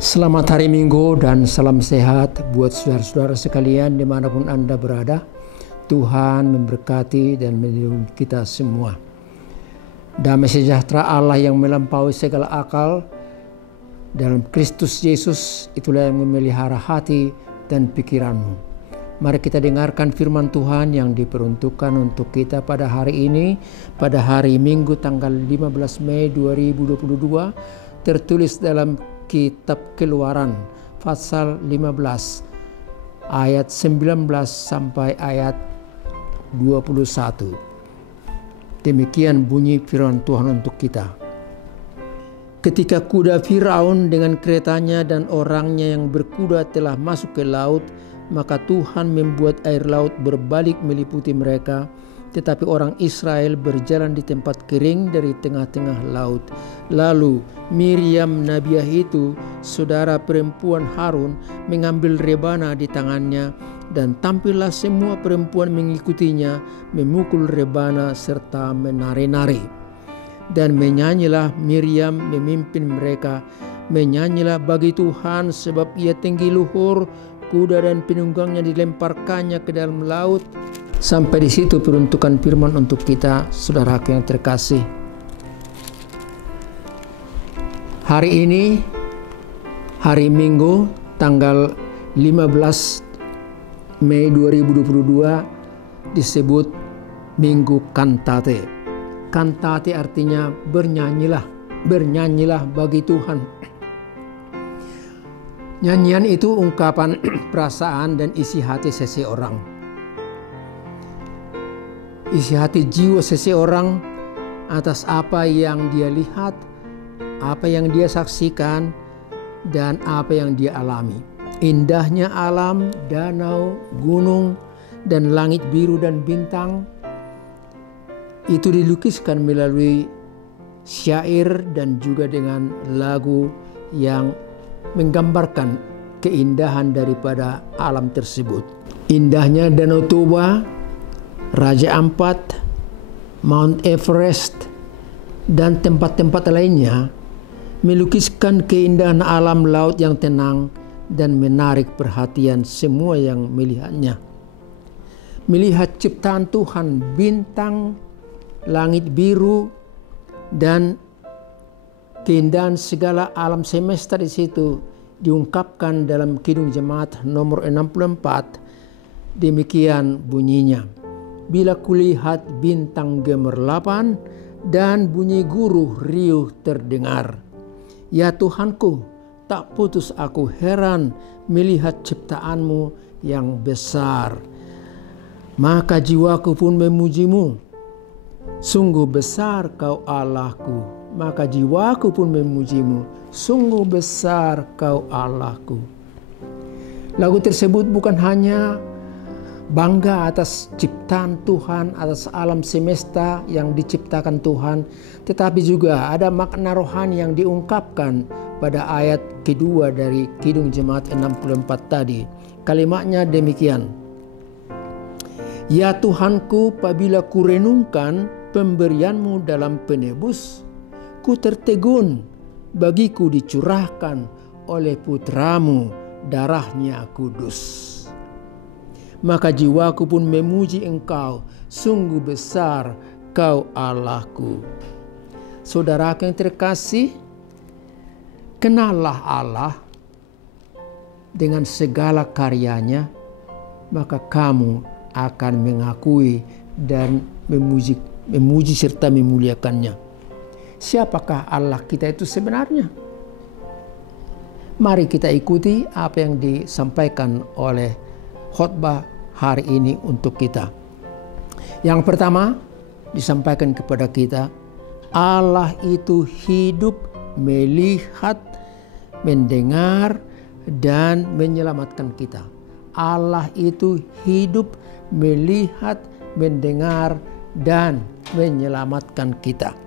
Selamat hari Minggu dan salam sehat buat saudara-saudara sekalian dimanapun Anda berada. Tuhan memberkati dan melindungi kita semua. Damai sejahtera Allah yang melampaui segala akal dalam Kristus Yesus, itulah yang memelihara hati dan pikiranmu. Mari kita dengarkan firman Tuhan yang diperuntukkan untuk kita pada hari ini, pada hari Minggu tanggal 15 Mei 2022, tertulis dalam Kitab Keluaran pasal 15 ayat 19 sampai ayat 21. Demikian bunyi firman Tuhan untuk kita. Ketika kuda Firaun dengan keretanya dan orangnya yang berkuda telah masuk ke laut, maka Tuhan membuat air laut berbalik meliputi mereka. Tetapi orang Israel berjalan di tempat kering dari tengah-tengah laut. Lalu Miriam Nabiah itu, saudara perempuan Harun, mengambil rebana di tangannya, dan tampillah semua perempuan mengikutinya, memukul rebana serta menari-nari. Dan menyanyilah Miriam memimpin mereka, menyanyilah bagi Tuhan sebab ia tinggi luhur, kuda dan penunggangnya dilemparkannya ke dalam laut. Sampai di situ peruntukan firman untuk kita, saudaraku yang terkasih. Hari ini, hari Minggu, tanggal 15 Mei 2022, disebut Minggu Kantate. Kantate artinya bernyanyilah, bernyanyilah bagi Tuhan. Nyanyian itu ungkapan perasaan dan isi hati seseorang. Isi hati jiwa seseorang atas apa yang dia lihat, apa yang dia saksikan, dan apa yang dia alami. Indahnya alam, danau, gunung, dan langit biru dan bintang itu dilukiskan melalui syair dan juga dengan lagu yang menggambarkan keindahan daripada alam tersebut. Indahnya Danau Toba, Raja Ampat, Mount Everest, dan tempat-tempat lainnya melukiskan keindahan alam laut yang tenang dan menarik perhatian semua yang melihatnya. Melihat ciptaan Tuhan, bintang, langit biru, dan keindahan segala alam semesta di situ diungkapkan dalam Kidung Jemaat nomor 64. Demikian bunyinya. Bila kulihat bintang gemerlapan dan bunyi guruh riuh terdengar. Ya Tuhanku, tak putus aku heran melihat ciptaanmu yang besar. Maka jiwaku pun memujimu. Sungguh besar kau Allahku. Maka jiwaku pun memujimu. Sungguh besar kau Allahku. Lagu tersebut bukan hanya bangga atas ciptaan Tuhan, atas alam semesta yang diciptakan Tuhan, tetapi juga ada makna rohani yang diungkapkan pada ayat kedua dari Kidung Jemaat 64 tadi. Kalimatnya demikian. Ya Tuhanku, apabila ku renungkan pemberianmu dalam penebus, ku tertegun, bagiku dicurahkan oleh putramu, darahnya kudus. Maka jiwaku pun memuji engkau, sungguh besar kau Allahku. Saudara yang terkasih, kenallah Allah dengan segala karyanya, maka kamu akan mengakui dan memuji serta memuliakannya. Siapakah Allah kita itu sebenarnya? Mari kita ikuti apa yang disampaikan oleh khotbah hari ini untuk kita. Yang pertama disampaikan kepada kita, Allah itu hidup, melihat, mendengar, dan menyelamatkan kita. Allah itu hidup, melihat, mendengar, dan menyelamatkan kita.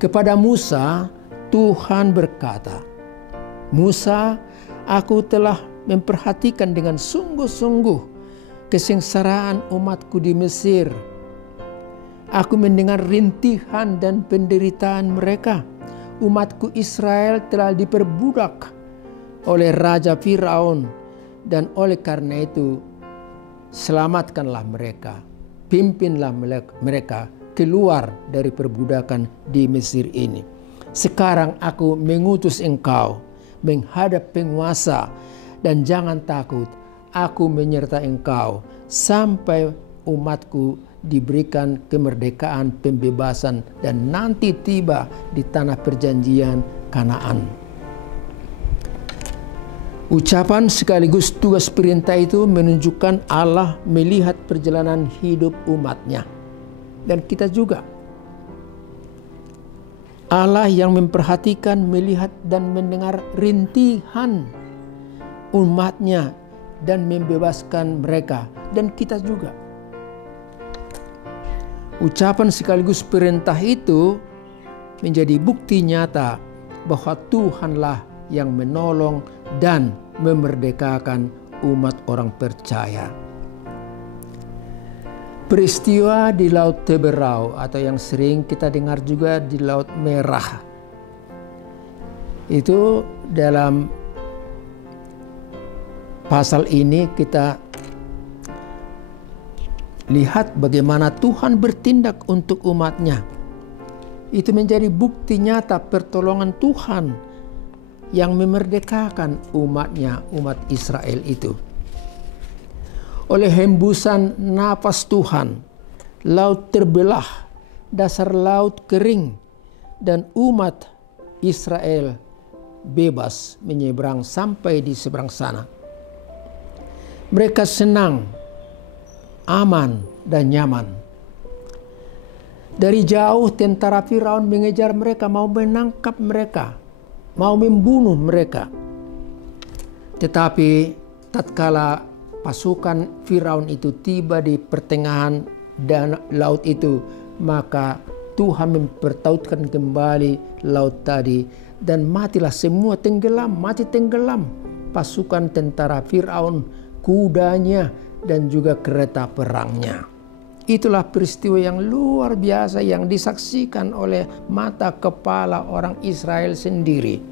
Kepada Musa, Tuhan berkata, Musa, aku telah memperhatikan dengan sungguh-sungguh kesengsaraan umatku di Mesir. Aku mendengar rintihan dan penderitaan mereka. Umatku Israel telah diperbudak oleh Raja Firaun, dan oleh karena itu selamatkanlah mereka, pimpinlah mereka keluar dari perbudakan di Mesir ini. Sekarang aku mengutus engkau menghadap penguasa, dan jangan takut, aku menyertai engkau sampai umatku diberikan kemerdekaan, pembebasan, dan nanti tiba di tanah perjanjian Kanaan. Ucapan sekaligus tugas perintah itu menunjukkan Allah melihat perjalanan hidup umatnya. Dan kita juga. Allah yang memperhatikan, melihat, dan mendengar rintihan umatnya dan membebaskan mereka. Dan kita juga. Ucapan sekaligus perintah itu menjadi bukti nyata bahwa Tuhanlah yang menolong dan memerdekakan umat orang percaya. Peristiwa di Laut Teberau atau yang sering kita dengar juga di Laut Merah, itu dalam pasal ini kita lihat bagaimana Tuhan bertindak untuk umatnya. Itu menjadi bukti nyata pertolongan Tuhan yang memerdekakan umatnya, umat Israel itu. Oleh hembusan napas Tuhan, laut terbelah, dasar laut kering, dan umat Israel bebas menyeberang sampai di seberang sana. Mereka senang, aman, dan nyaman. Dari jauh tentara Firaun mengejar mereka, mau menangkap mereka, mau membunuh mereka. Tetapi tatkala pasukan Firaun itu tiba di pertengahan dan laut itu, maka Tuhan mempertautkan kembali laut tadi, dan matilah semua, mati tenggelam pasukan tentara Firaun, kudanya, dan juga kereta perangnya. Itulah peristiwa yang luar biasa yang disaksikan oleh mata kepala orang Israel sendiri.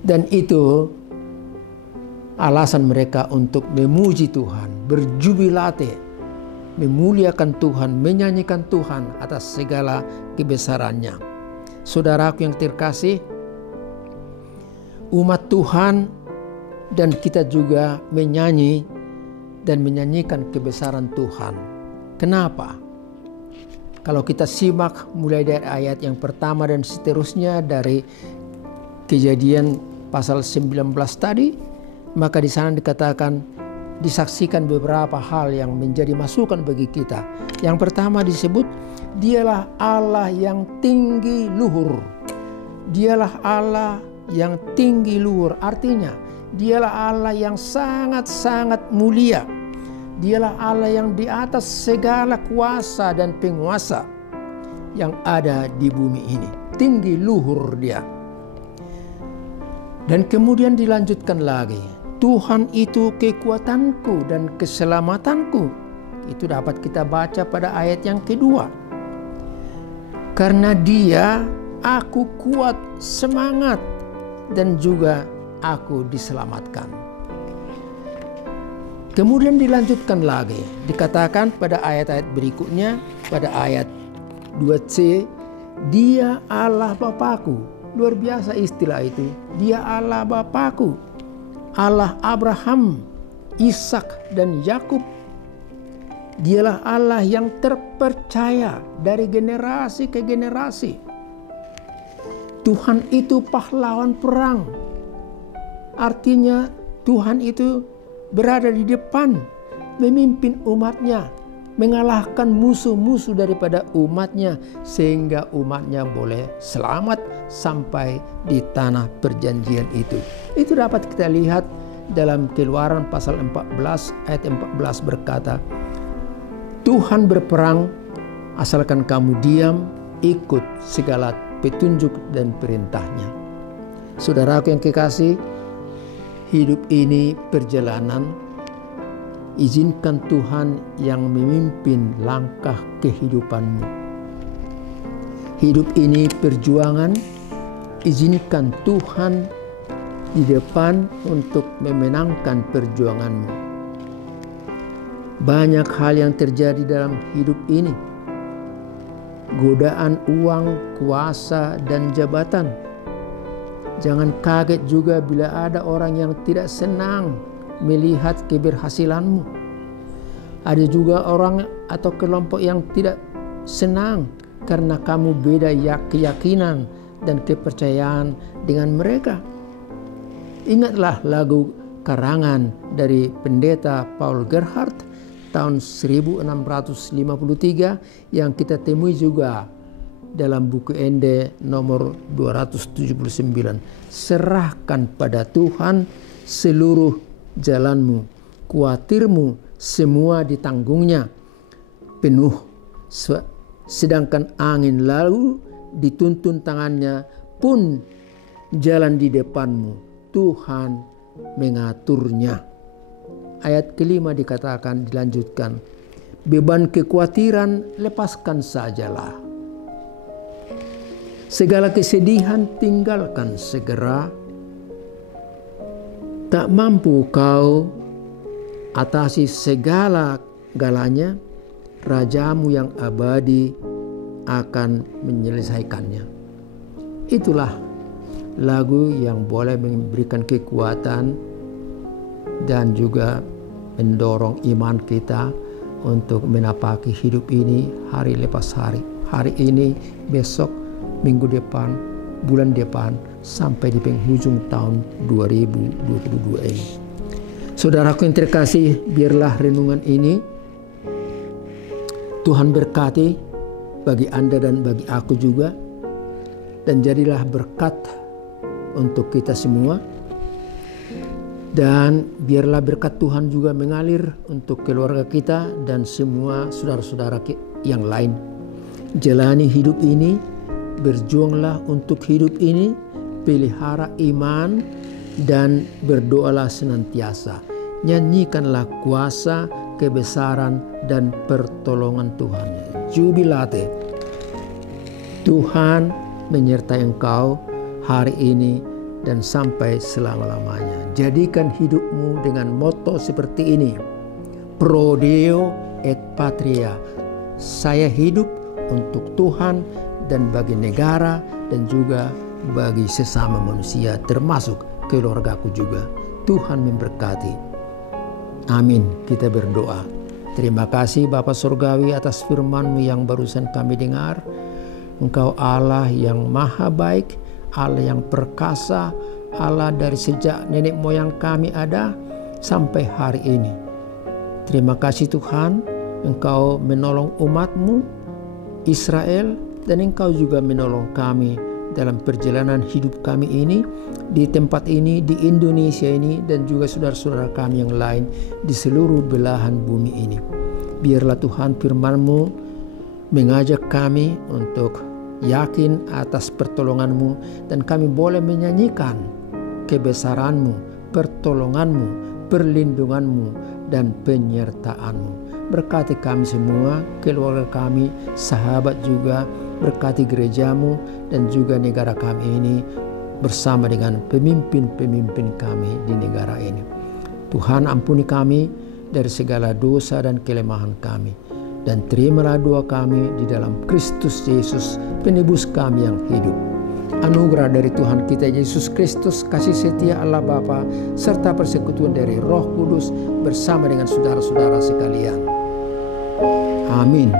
Dan itu alasan mereka untuk memuji Tuhan, berjubilate, memuliakan Tuhan, menyanyikan Tuhan atas segala kebesarannya. Saudaraku yang terkasih, umat Tuhan dan kita juga menyanyi dan menyanyikan kebesaran Tuhan. Kenapa? Kalau kita simak mulai dari ayat yang pertama dan seterusnya dari Kejadian pasal 19 tadi, maka di sana dikatakan, disaksikan beberapa hal yang menjadi masukan bagi kita. Yang pertama disebut, dialah Allah yang tinggi luhur. Dialah Allah yang tinggi luhur, artinya dialah Allah yang sangat-sangat mulia. Dialah Allah yang di atas segala kuasa dan penguasa yang ada di bumi ini. Tinggi luhur dia. Dan kemudian dilanjutkan lagi, Tuhan itu kekuatanku dan keselamatanku. Itu dapat kita baca pada ayat yang kedua. Karena Dia, aku kuat, semangat, dan juga aku diselamatkan. Kemudian dilanjutkan lagi, dikatakan pada ayat-ayat berikutnya, pada ayat 2c, Dia Allah Bapakku. Luar biasa istilah itu. Dia Allah Bapakku, Allah Abraham, Ishak, dan Yakub. Dialah Allah yang terpercaya dari generasi ke generasi. Tuhan itu pahlawan perang. Artinya Tuhan itu berada di depan, memimpin umatnya, mengalahkan musuh-musuh daripada umatnya, sehingga umatnya boleh selamat sampai di tanah perjanjian itu. Itu dapat kita lihat dalam Keluaran pasal 14 ayat 14 berkata, Tuhan berperang asalkan kamu diam, ikut segala petunjuk dan perintahnya. Saudaraku yang kekasih, hidup ini perjalanan. Izinkan Tuhan yang memimpin langkah kehidupanmu. Hidup ini perjuangan. Izinkan Tuhan di depan untuk memenangkan perjuanganmu. Banyak hal yang terjadi dalam hidup ini. Godaan uang, kuasa, dan jabatan. Jangan kaget juga bila ada orang yang tidak senang melihat keberhasilanmu. Ada juga orang atau kelompok yang tidak senang karena kamu beda keyakinan dan kepercayaan dengan mereka. Ingatlah lagu karangan dari pendeta Paul Gerhardt tahun 1653 yang kita temui juga dalam buku Ende nomor 279. Serahkan pada Tuhan seluruh jalanmu, kuatirmu semua ditanggungnya penuh, sedangkan angin lalu dituntun tangannya pun jalan di depanmu, Tuhan mengaturnya. Ayat kelima dikatakan, dilanjutkan, beban kekhawatiran lepaskan sajalah. Segala kesedihan tinggalkan segera. Tak mampu kau atasi segala-galanya, Rajamu yang abadi akan menyelesaikannya. Itulah lagu yang boleh memberikan kekuatan dan juga mendorong iman kita untuk menapaki hidup ini hari lepas hari. Hari ini, besok, minggu depan, bulan depan, sampai di penghujung tahun 2022 ini. Saudaraku yang terkasih, biarlah renungan ini Tuhan berkati bagi Anda dan bagi aku juga, dan jadilah berkat untuk kita semua. Dan biarlah berkat Tuhan juga mengalir untuk keluarga kita dan semua saudara-saudara yang lain. Jalani hidup ini, berjuanglah untuk hidup ini, pelihara iman dan berdoalah senantiasa. Nyanyikanlah kuasa, kebesaran dan pertolongan Tuhan. Jubilate. Tuhan menyertai engkau hari ini dan sampai selama-lamanya. Jadikan hidupmu dengan motto seperti ini. Pro Deo et Patria. Saya hidup untuk Tuhan dan bagi negara dan juga bagi sesama manusia, termasuk keluargaku juga. Tuhan memberkati. Amin. Kita berdoa. Terima kasih Bapa Surgawi atas firman-Mu yang barusan kami dengar. Engkau Allah yang maha baik, Allah yang perkasa, Allah dari sejak nenek moyang kami ada sampai hari ini. Terima kasih Tuhan, Engkau menolong umat-Mu Israel, dan Engkau juga menolong kami dalam perjalanan hidup kami ini, di tempat ini, di Indonesia ini, dan juga saudara-saudara kami yang lain di seluruh belahan bumi ini. Biarlah Tuhan firman-Mu mengajak kami untuk yakin atas pertolongan-Mu, dan kami boleh menyanyikan kebesaran-Mu, pertolongan-Mu, perlindungan-Mu, dan penyertaan-Mu. Berkati kami semua, keluarga kami, sahabat juga, berkati gereja-Mu dan juga negara kami ini bersama dengan pemimpin-pemimpin kami di negara ini. Tuhan, ampuni kami dari segala dosa dan kelemahan kami, dan terimalah doa kami di dalam Kristus Yesus, penebus kami yang hidup. Anugerah dari Tuhan kita Yesus Kristus, kasih setia Allah Bapa, serta persekutuan dari Roh Kudus bersama dengan saudara-saudara sekalian. Amin.